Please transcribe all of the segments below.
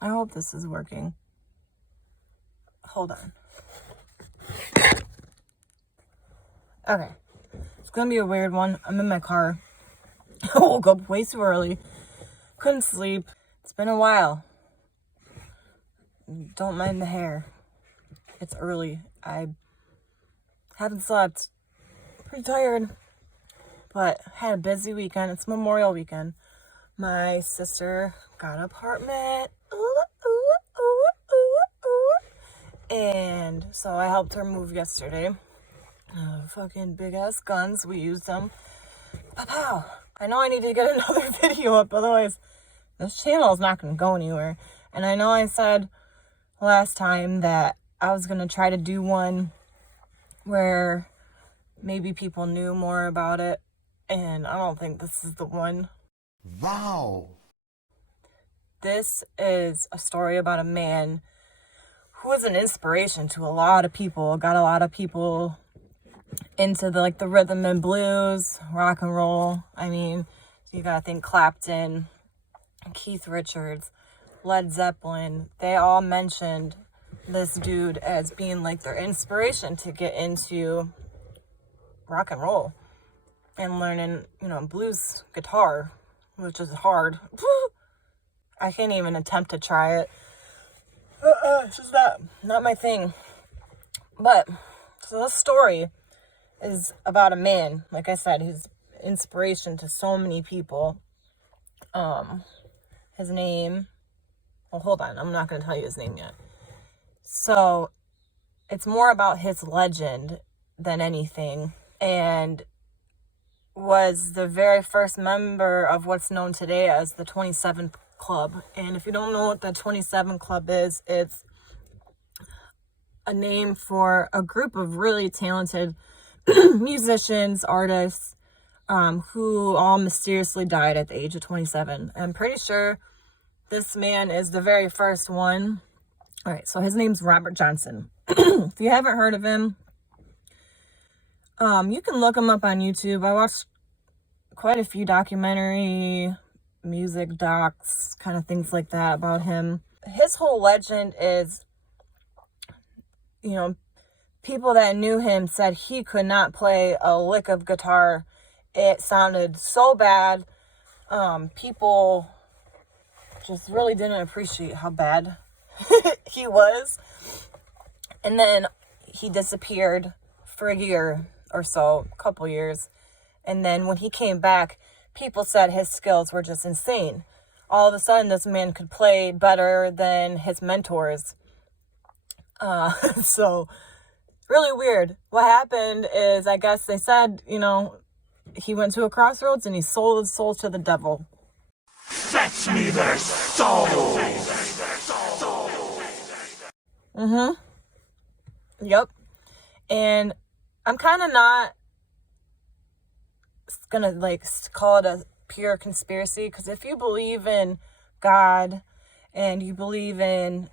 I hope this is working. Hold on. Okay. It's gonna be a weird one. I'm in my car. I woke up way too early. Couldn't sleep. It's been a while. Don't mind the hair. It's early. I haven't slept. Pretty tired. But had a busy weekend. It's Memorial Weekend. My sister got an apartment. And so I helped her move yesterday. Fucking big ass guns. We used them. Pow. I know I need to get another video up, otherwise this channel is not going to go anywhere. And I know I said last time that I was going to try to do one where maybe people knew more about it, and I don't think this is the one. Wow. This is a story about a man who was an inspiration to a lot of people, got a lot of people into the rhythm and blues, rock and roll. I mean, you gotta think Clapton, Keith Richards, Led Zeppelin. They all mentioned this dude as being like their inspiration to get into rock and roll and learning, blues guitar, which is hard. I can't even attempt to try it. It's just not my thing. But so this story is about a man, like I said, who's inspiration to so many people. His name, well, hold on, I'm not going to tell you his name yet. So it's more about his legend than anything, and was the very first member of what's known today as the 27 Club. And if you don't know what the 27 Club is, it's a name for a group of really talented musicians, artists, who all mysteriously died at the age of 27. I'm pretty sure this man is the very first one. All right, so his name's Robert Johnson. If you haven't heard of him, you can look him up on YouTube. I watched quite a few documentary, music docs, kind of things like that about him. His whole legend is, people that knew him said he could not play a lick of guitar. It sounded so bad. People just really didn't appreciate how bad he was. And then he disappeared for a year or so, a couple years. And then when he came back, people said his skills were just insane. All of a sudden, this man could play better than his mentors. So really weird. What happened is, I guess they said, he went to a crossroads and he sold his soul to the devil. Fetch me their souls. Yep. And I'm kind of not gonna call it a pure conspiracy, because if you believe in God and you believe in,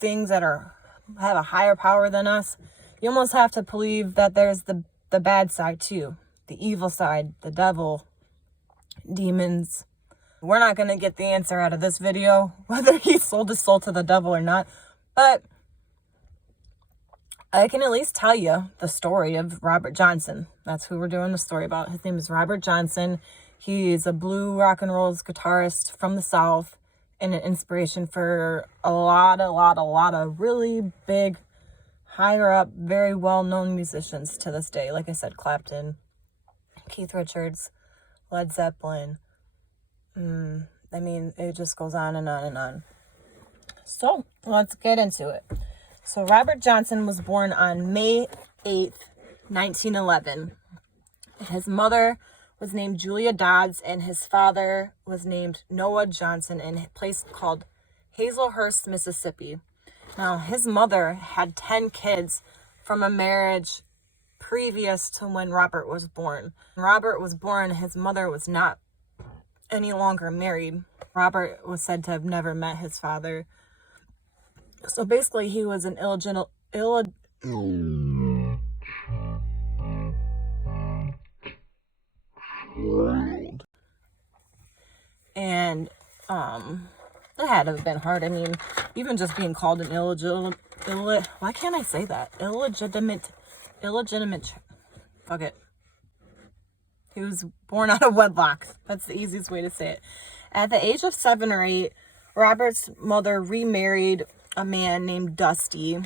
things that have a higher power than us, you almost have to believe that there's the bad side too, the evil side, the devil, demons. We're not going to get the answer out of this video, whether he sold his soul to the devil or not, but I can at least tell you the story of Robert Johnson. That's who we're doing the story about. His name is Robert Johnson. He's a blue rock and roll guitarist from the South and an inspiration for a lot of really big, higher up, very well-known musicians to this day. Like I said, Clapton, Keith Richards, Led Zeppelin. I mean, it just goes on and on and on. So let's get into it. So Robert Johnson was born on May 8th, 1911. His mother was named Julia Dodds, and his father was named Noah Johnson, in a place called Hazelhurst, Mississippi. Now, his mother had 10 kids from a marriage previous to when Robert was born. When Robert was born, his mother was not any longer married. Robert was said to have never met his father. So basically, he was an illegitimate. And It had to have been hard. I mean, even just being called an why can't I say that? Illegitimate, fuck it. He was born out of wedlock. That's the easiest way to say it. At the age of 7 or 8, Robert's mother remarried a man named Dusty.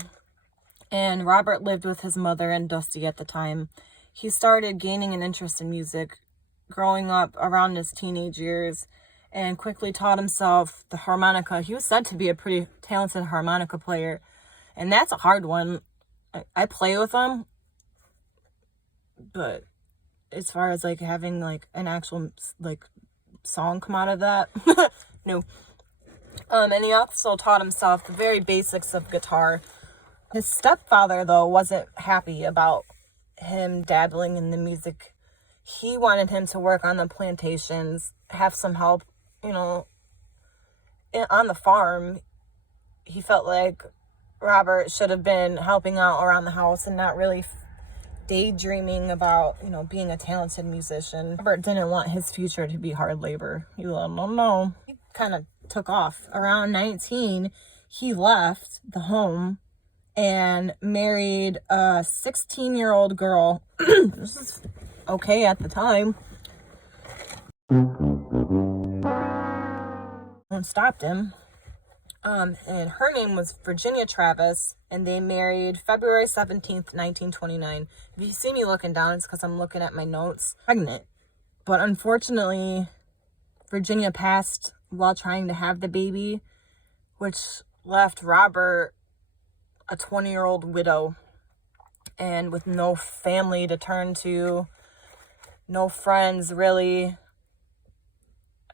And Robert lived with his mother and Dusty at the time. He started gaining an interest in music growing up around his teenage years and quickly taught himself the harmonica. He was said to be a pretty talented harmonica player. And that's a hard one. I play with them. But as far as like having like an actual like song come out of that, no. And he also taught himself the very basics of guitar. His stepfather, though, wasn't happy about him dabbling in the music. He wanted him to work on the plantations, have some help, you know, on the farm. He felt like Robert should have been helping out around the house and not really daydreaming about, you know, being a talented musician. Robert didn't want his future to be hard labor. He was like, no. He kind of took off. Around 19, he left the home and married a 16-year-old girl. This is okay at the time. And stopped him. And her name was Virginia Travis, and they married February 17th, 1929. If you see me looking down, it's because I'm looking at my notes. Pregnant. But unfortunately, Virginia passed while trying to have the baby, which left Robert a 20-year-old widow and with no family to turn to, no friends really.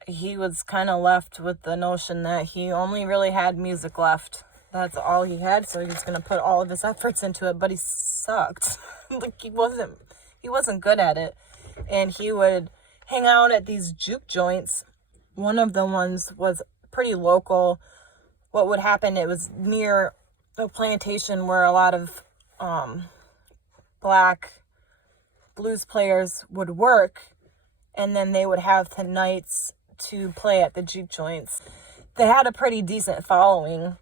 He was kind of left with the notion that he only really had music left. That's all he had, so he was going to put all of his efforts into it, but he sucked. Like he wasn't good at it. And he would hang out at these juke joints. One of the ones was pretty local. What would happen, it was near a plantation where a lot of black blues players would work, and then they would have the nights to play at the juke joints. They had a pretty decent following,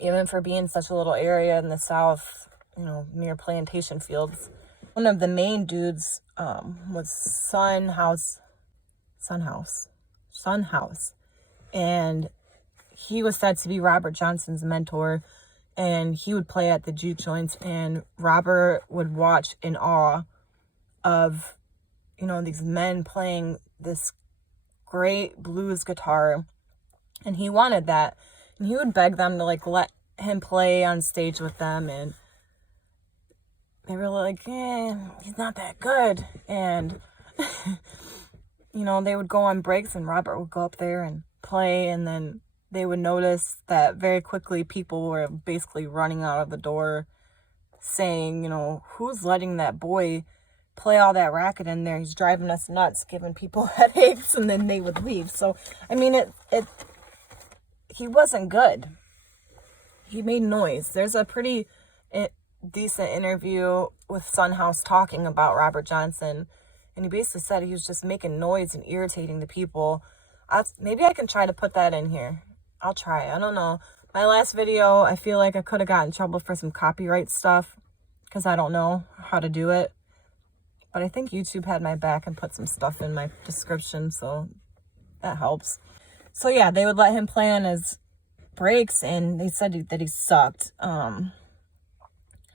even for being such a little area in the South, you know, near plantation fields. One of the main dudes was Son House, and he was said to be Robert Johnson's mentor, and he would play at the juke joints, and Robert would watch in awe of, you know, these men playing this great blues guitar, and he wanted that, and he would beg them to like let him play on stage with them, and they were like, he's not that good. And you know, they would go on breaks and Robert would go up there and play, and then they would notice that very quickly people were basically running out of the door saying, you know, who's letting that boy play all that racket in there? He's driving us nuts, giving people headaches. And then they would leave. So I mean, he wasn't good. He made noise. There's a pretty decent interview with Son House talking about Robert Johnson, and he basically said he was just making noise and irritating the people. Maybe I can try to put that in here. I'll try. I don't know. My last video, I feel like I could have gotten in trouble for some copyright stuff because I don't know how to do it. But I think YouTube had my back and put some stuff in my description, so that helps. So yeah, they would let him play on his breaks, and they said that he sucked.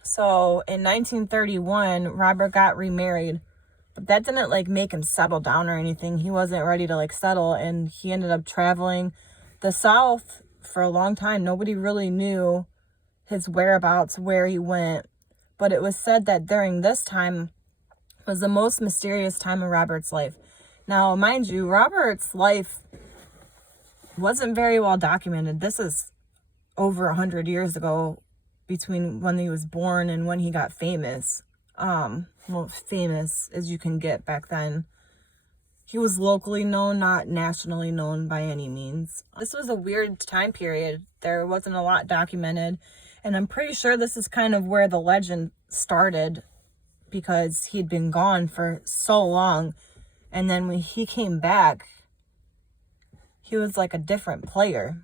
So in 1931, Robert got remarried, but that didn't like make him settle down or anything. He wasn't ready to like settle, and he ended up traveling the South for a long time. Nobody really knew his whereabouts, where he went, but it was said that during this time was the most mysterious time in Robert's life. Now, mind you, Robert's life wasn't very well documented. This is over 100 years ago, between when he was born and when he got famous. Well, famous as you can get back then. He was locally known, not nationally known by any means. This was a weird time period. There wasn't a lot documented. And I'm pretty sure this is kind of where the legend started, because he'd been gone for so long. And then when he came back, he was like a different player.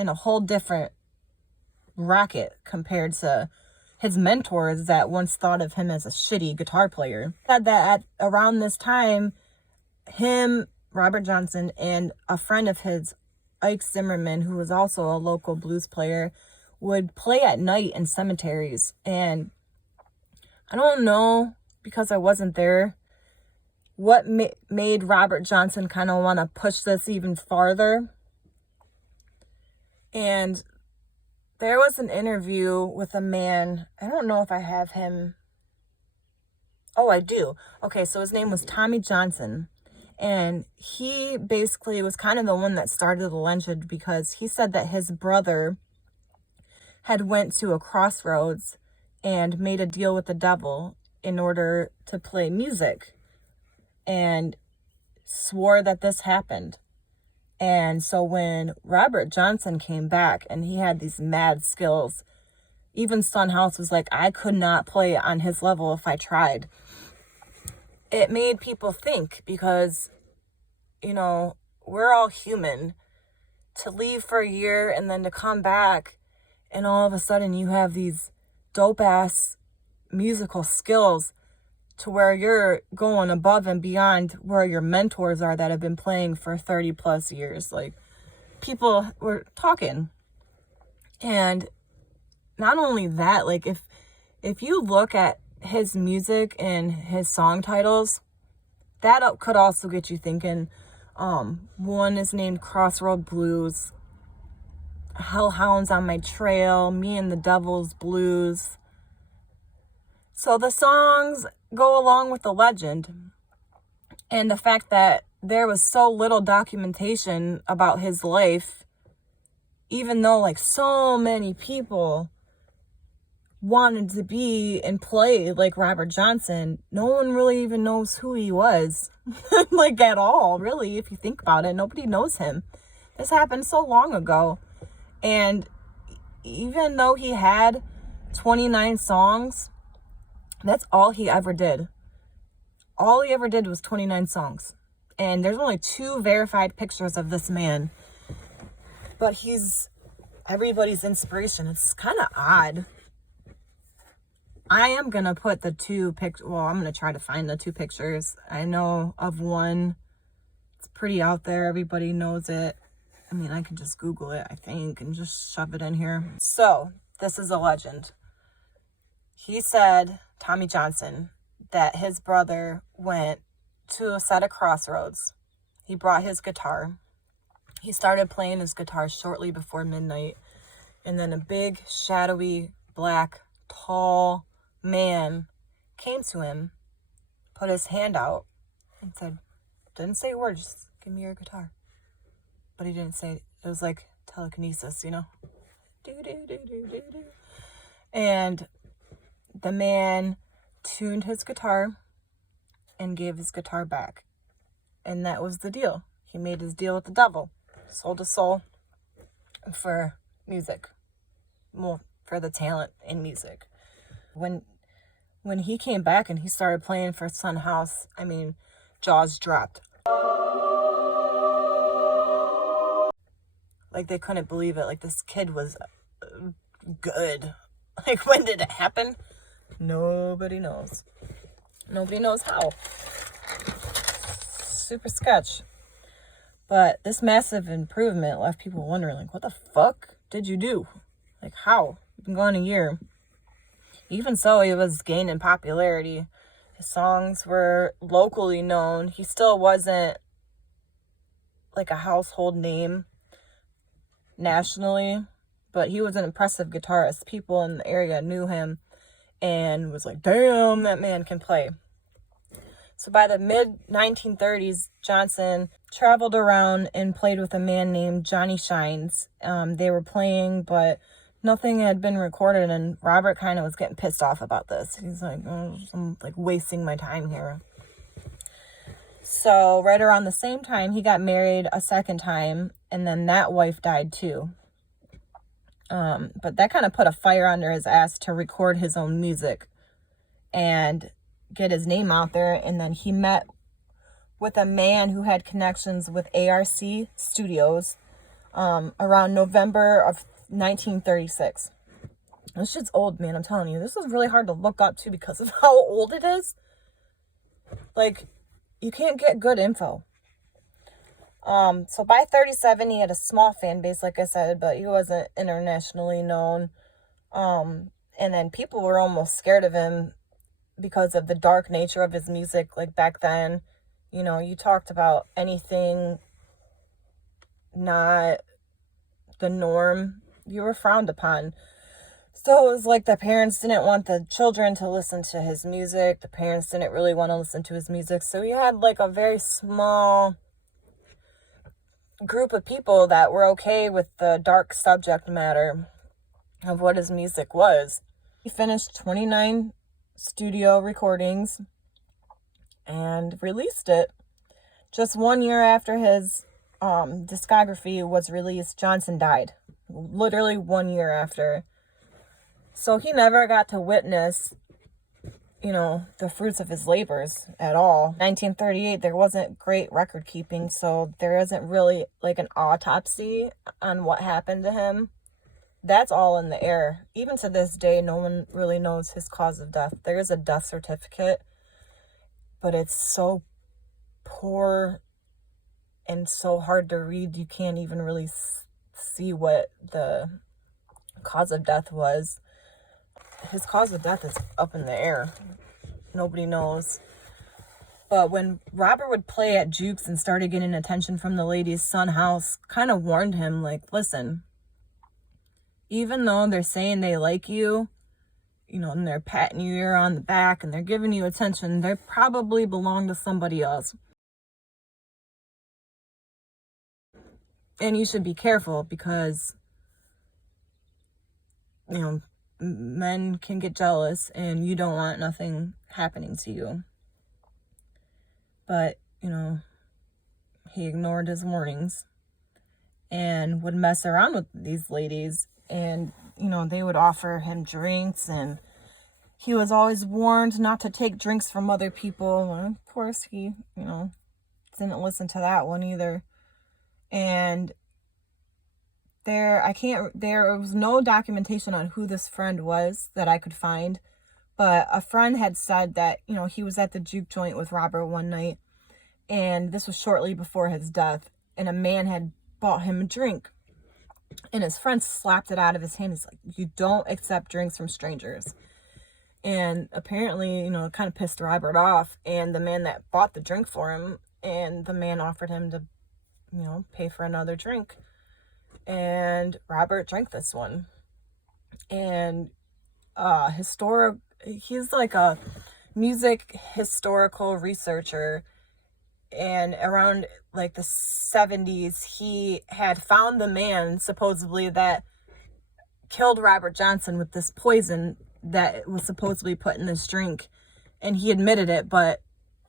in a whole different racket compared to his mentors that once thought of him as a shitty guitar player. Said that at around this time, him, Robert Johnson, and a friend of his, Ike Zimmerman, who was also a local blues player, would play at night in cemeteries. And I don't know, because I wasn't there, what made Robert Johnson kind of want to push this even farther. And there was an interview with a man. I don't know if I have him. Oh, I do. Okay, so his name was Tommy Johnson. And he basically was kind of the one that started the legend, because he said that his brother had went to a crossroads and made a deal with the devil in order to play music, and swore that this happened. And so when Robert Johnson came back and he had these mad skills, even Son House was like, I could not play on his level if I tried. It made people think, because, you know, we're all human. To leave for a year and then to come back and all of a sudden you have these dope ass musical skills to where you're going above and beyond where your mentors are that have been playing for 30 plus years. Like, people were talking. And not only that, like, if you look at his music and his song titles, that could also get you thinking. One is named Crossroad Blues, Hellhounds on My Trail, Me and the Devil's Blues. So the songs go along with the legend, and the fact that there was so little documentation about his life, even though like so many people wanted to be and play like Robert Johnson, no one really even knows who he was. Like, at all, really. If you think about it, nobody knows him. This happened so long ago. And even though he had 29 songs, that's all he ever did. All he ever did was 29 songs. And there's only 2 verified pictures of this man. But he's everybody's inspiration. It's kind of odd. I am going to put the 2 pictures. Well, I'm going to try to find the 2 pictures. I know of one. It's pretty out there. Everybody knows it. I mean, I can just Google it, I think, and just shove it in here. So, this is a legend. He said, Tommy Johnson, that his brother went to a set of crossroads. He brought his guitar. He started playing his guitar shortly before midnight. And then a big, shadowy, black, tall man came to him, put his hand out, and said, didn't say a word, just give me your guitar. But he didn't say it. It was like telekinesis, you know? Do-do-do-do-do-do. And the man tuned his guitar and gave his guitar back. And that was the deal. He made his deal with the devil. Sold his soul for music. Well, for the talent in music. When he came back and he started playing for Son House, I mean, jaws dropped. Like, they couldn't believe it. Like, this kid was good. Like, when did it happen? Nobody knows. Nobody knows how. Super sketch. But this massive improvement left people wondering, like, what the fuck did you do? Like, how? You've been gone a year. Even so, he was gaining popularity. His songs were locally known. He still wasn't like a household name nationally, but he was an impressive guitarist. People in the area knew him and was like, damn, that man can play. So by the mid-1930s, Johnson traveled around and played with a man named Johnny Shines. They were playing, but nothing had been recorded, and Robert kind of was getting pissed off about this. He's like, oh, I'm like wasting my time here. So right around the same time, he got married a second time, and then that wife died too. But that kind of put a fire under his ass to record his own music and get his name out there. And then he met with a man who had connections with ARC Studios, around November of 1936. This shit's old, man. I'm telling you, this is really hard to look up to because of how old it is. Like, you can't get good info. So by 37, he had a small fan base, like I said, but he wasn't internationally known. And then people were almost scared of him because of the dark nature of his music. Like back then, you know, you talked about anything not the norm, you were frowned upon. So it was like the parents didn't want the children to listen to his music. The parents didn't really want to listen to his music. So he had like a very small group of people that were okay with the dark subject matter of what his music was. He finished 29 studio recordings and released it. Just 1 year after his discography was released, Johnson died. Literally 1 year after. So he never got to witness, you know, the fruits of his labors at all. 1938, there wasn't great record keeping, so there isn't really like an autopsy on what happened to him. That's all in the air. Even to this day, no one really knows his cause of death. There is a death certificate, but it's so poor and so hard to read, you can't even really see what the cause of death was. His cause of death is up in the air. Nobody knows. But when Robert would play at Jukes and started getting attention from the ladies, Son House kind of warned him, like, listen, even though they're saying they like you, you know, and they're patting you on the back and they're giving you attention, they probably belong to somebody else. And you should be careful because, you know, men can get jealous and you don't want nothing happening to you. But, you know, he ignored his warnings and would mess around with these ladies. And, you know, they would offer him drinks and he was always warned not to take drinks from other people. And of course, he, you know, didn't listen to that one either. And there was no documentation on who this friend was that I could find, but a friend had said that, you know, he was at the juke joint with Robert one night, and this was shortly before his death, and a man had bought him a drink, and his friend slapped it out of his hand. He's like, you don't accept drinks from strangers. And apparently, you know, it kind of pissed Robert off, and the man that bought the drink for him, and the man offered him to, you know, pay for another drink. And Robert drank this one. And he's like a music historical researcher. And around like the 70s, he had found the man supposedly that killed Robert Johnson with this poison that was supposedly put in this drink. And he admitted it, but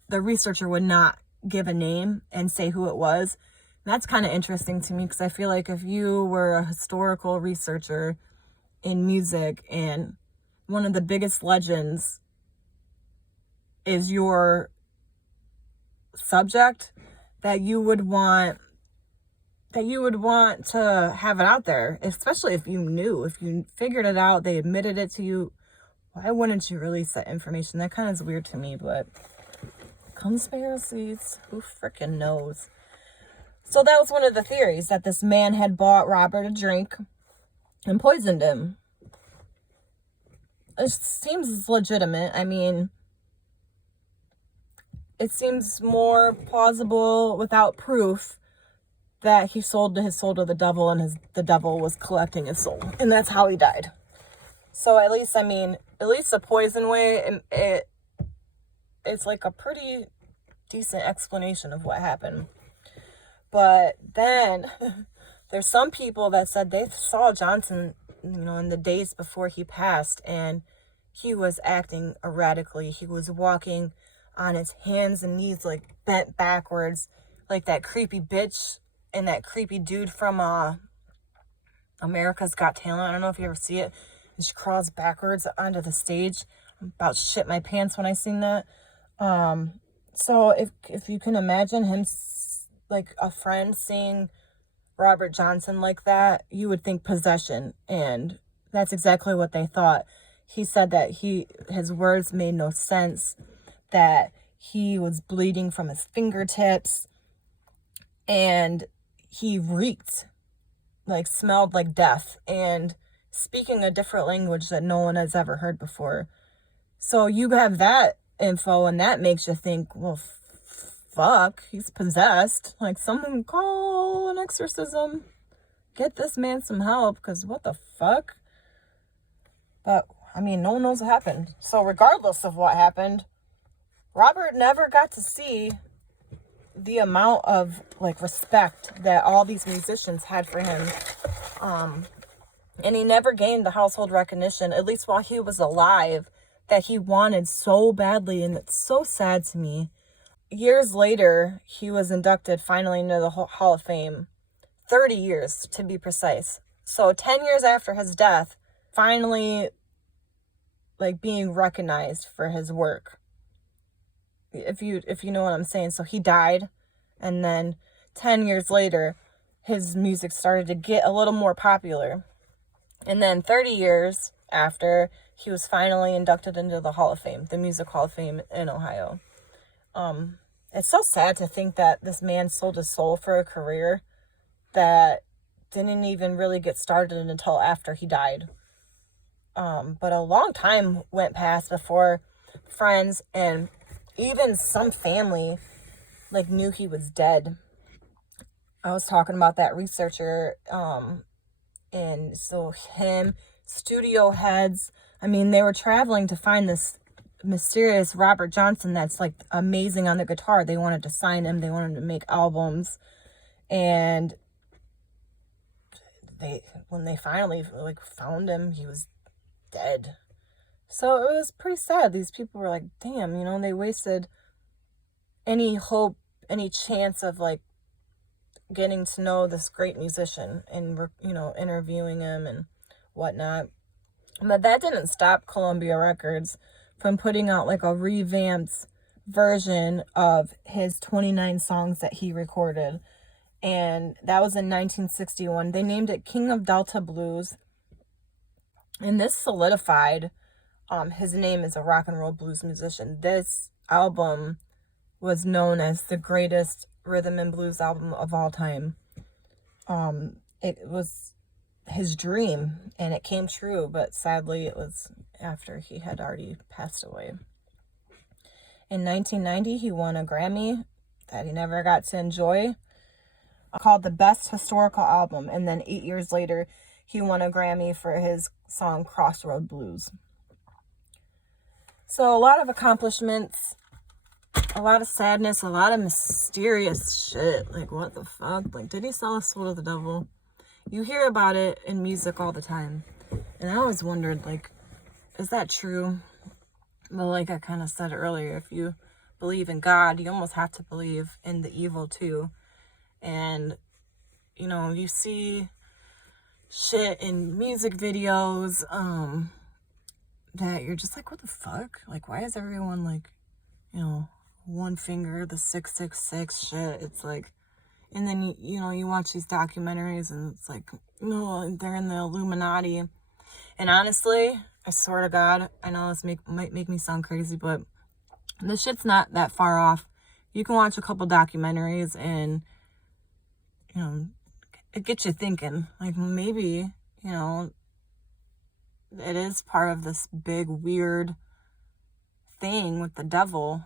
the researcher would not give a name and say who it was. That's kind of interesting to me because I feel like if you were a historical researcher in music and one of the biggest legends is your subject, that you would want to have it out there, especially if you figured it out, they admitted it to you. Why wouldn't you release that information? That kind of is weird to me, but conspiracies, who freaking knows? So that was one of the theories, that this man had bought Robert a drink and poisoned him. It seems legitimate. I mean, it seems more plausible without proof that he sold his soul to the devil and the devil was collecting his soul. And that's how he died. So at least a poison way, it's like a pretty decent explanation of what happened. But then there's some people that said they saw Johnson, you know, in the days before he passed, and he was acting erratically. He was walking on his hands and knees, like bent backwards, like that creepy bitch and that creepy dude from America's Got Talent. I don't know if you ever see it. And she crawls backwards onto the stage. I'm about to shit my pants when I seen that. So if you can imagine him, like a friend seeing Robert Johnson like that, you would think possession, and that's exactly what they thought. He said that his words made no sense, that he was bleeding from his fingertips, and he reeked, like smelled like death, and speaking a different language that no one has ever heard before. So you have that info, and that makes you think, well, fuck, he's possessed. Like, someone call an exorcism. Get this man some help, because what the fuck? But, I mean, no one knows what happened. So regardless of what happened, Robert never got to see the amount of, like, respect that all these musicians had for him. And he never gained the household recognition, at least while he was alive, that he wanted so badly, and it's so sad to me. Years later, he was inducted finally into the Hall of Fame. 30 years, to be precise. So 10 years after his death, finally, like, being recognized for his work. If you know what I'm saying. So he died, and then 10 years later, his music started to get a little more popular. And then 30 years after, he was finally inducted into the Hall of Fame, the Music Hall of Fame in Ohio. It's so sad to think that this man sold his soul for a career that didn't even really get started until after he died. But a long time went past before friends and even some family, like, knew he was dead. I was talking about that researcher, and so him, studio heads, I mean, they were traveling to find this mysterious Robert Johnson that's, like, amazing on the guitar. They wanted to sign him. They wanted to make albums. And when they finally, like, found him, he was dead. So it was pretty sad. These people were like, damn, you know, they wasted any hope, any chance of, like, getting to know this great musician and, you know, interviewing him and whatnot. But that didn't stop Columbia Records from putting out, like, a revamped version of his 29 songs that he recorded. And that was in 1961. They named it King of Delta Blues. And this solidified his name as a rock and roll blues musician. This album was known as the greatest rhythm and blues album of all time. It was his dream, and it came true, but sadly it was after he had already passed away. In 1990, he won a Grammy that he never got to enjoy, called the Best Historical Album, and then 8 years later, he won a Grammy for his song Crossroad Blues. So a lot of accomplishments, a lot of sadness, a lot of mysterious shit. Like, what the fuck? Like, did he sell his soul to the devil? You hear about it in music all the time. And I always wondered, like, is that true? Well, like I kind of said earlier, if you believe in God, you almost have to believe in the evil too. And, you know, you see shit in music videos, that you're just like, what the fuck? Like, why is everyone, like, you know, one finger, the 666 shit? It's like, and then, you know, you watch these documentaries and it's like, no, they're in the Illuminati. And honestly, I swear to God, I know this might make me sound crazy, but this shit's not that far off. You can watch a couple documentaries and, you know, it gets you thinking, like, maybe, you know, it is part of this big weird thing with the devil.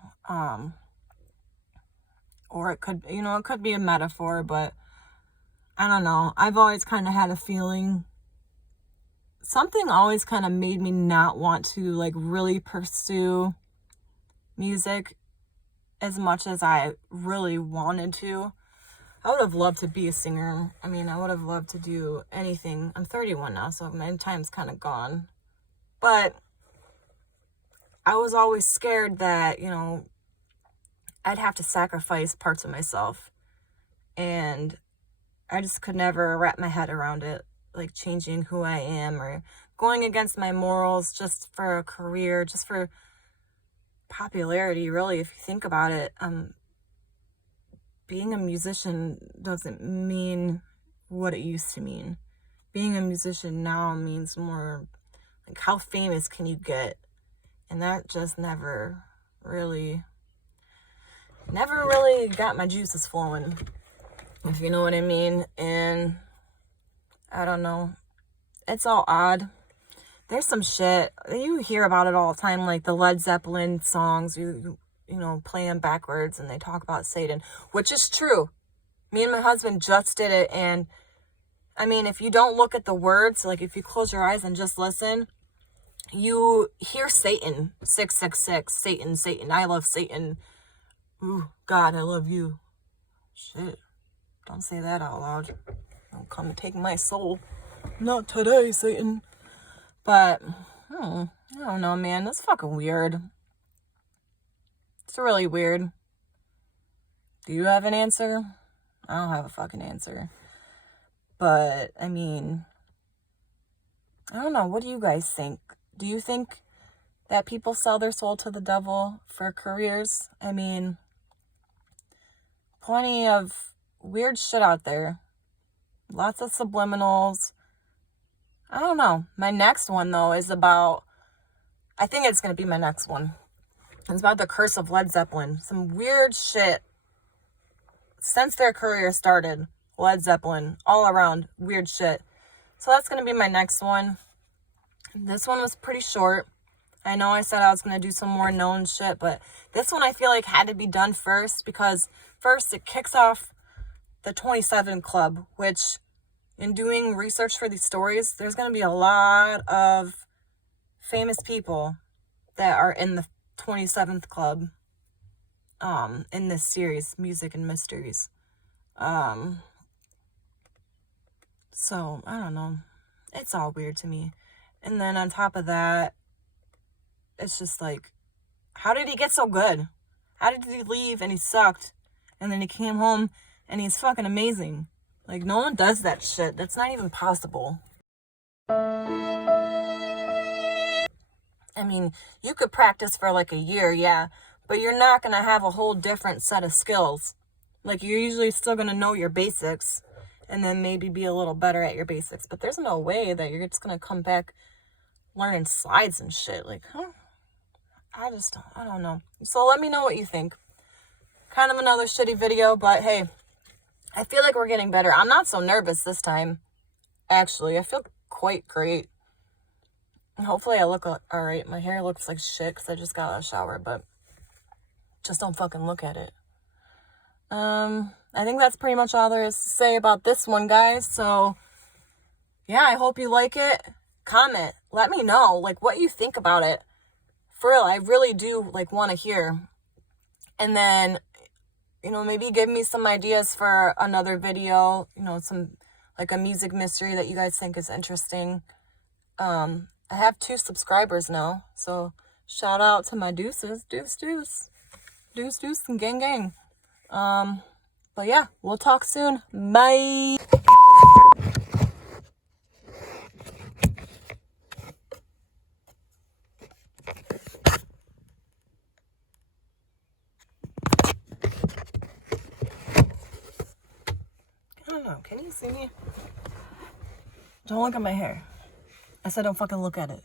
Or it could, you know, it could be a metaphor, but I don't know. I've always kind of had a feeling, something always kind of made me not want to, like, really pursue music as much as I really wanted to. I would have loved to be a singer. I mean, I would have loved to do anything. I'm 31 now, so my time's kind of gone. But I was always scared that, you know, I'd have to sacrifice parts of myself. And I just could never wrap my head around it, like changing who I am or going against my morals just for a career, just for popularity, really, if you think about it. Being a musician doesn't mean what it used to mean. Being a musician now means more like how famous can you get? And that just never really got my juices flowing, if you know what I mean. And I don't know. It's all odd. There's some shit, you hear about it all the time, like the Led Zeppelin songs, you know, play them backwards and they talk about Satan, which is true. Me and my husband just did it, and I mean, if you don't look at the words, like if you close your eyes and just listen, you hear Satan, 666, Satan, Satan, I love Satan. Ooh, God, I love you. Shit, don't say that out loud. Don't come take my soul. Not today, Satan. But, I don't know, man. That's fucking weird. It's really weird. Do you have an answer? I don't have a fucking answer. But, I mean, I don't know. What do you guys think? Do you think that people sell their soul to the devil for careers? I mean, plenty of weird shit out there. Lots of subliminals. I don't know. My next one, though, is about... I think it's going to be my next one. It's about the curse of Led Zeppelin. Some weird shit. Since their career started, Led Zeppelin, all around, weird shit. So that's going to be my next one. This one was pretty short. I know I said I was going to do some more known shit, but this one I feel like had to be done first, because first it kicks off the 27 Club, which... in doing research for these stories, there's going to be a lot of famous people that are in the 27th Club in this series, Music and Mysteries. So, I don't know. It's all weird to me. And then on top of that, it's just like, how did he get so good? How did he leave and he sucked? And then he came home and he's fucking amazing. Like, no one does that shit. That's not even possible. I mean, you could practice for like a year, yeah, but you're not going to have a whole different set of skills. Like, you're usually still going to know your basics and then maybe be a little better at your basics. But there's no way that you're just going to come back learning slides and shit. Like, huh? I don't know. So let me know what you think. Kind of another shitty video, but hey, I feel like we're getting better. I'm not so nervous this time. Actually, I feel quite great. Hopefully I look alright. My hair looks like shit because I just got out of the shower, but just don't fucking look at it. I think that's pretty much all there is to say about this one, guys. So, yeah, I hope you like it. Comment. Let me know, like, what you think about it. For real, I really do, like, want to hear. And then... you know, maybe give me some ideas for another video, you know, some, like a music mystery that you guys think is interesting. I have 2 subscribers now, so shout out to my deuces. Deuce, and gang. But yeah, we'll talk soon. Bye. I don't know. Can you see me? Don't look at my hair. I said don't fucking look at it.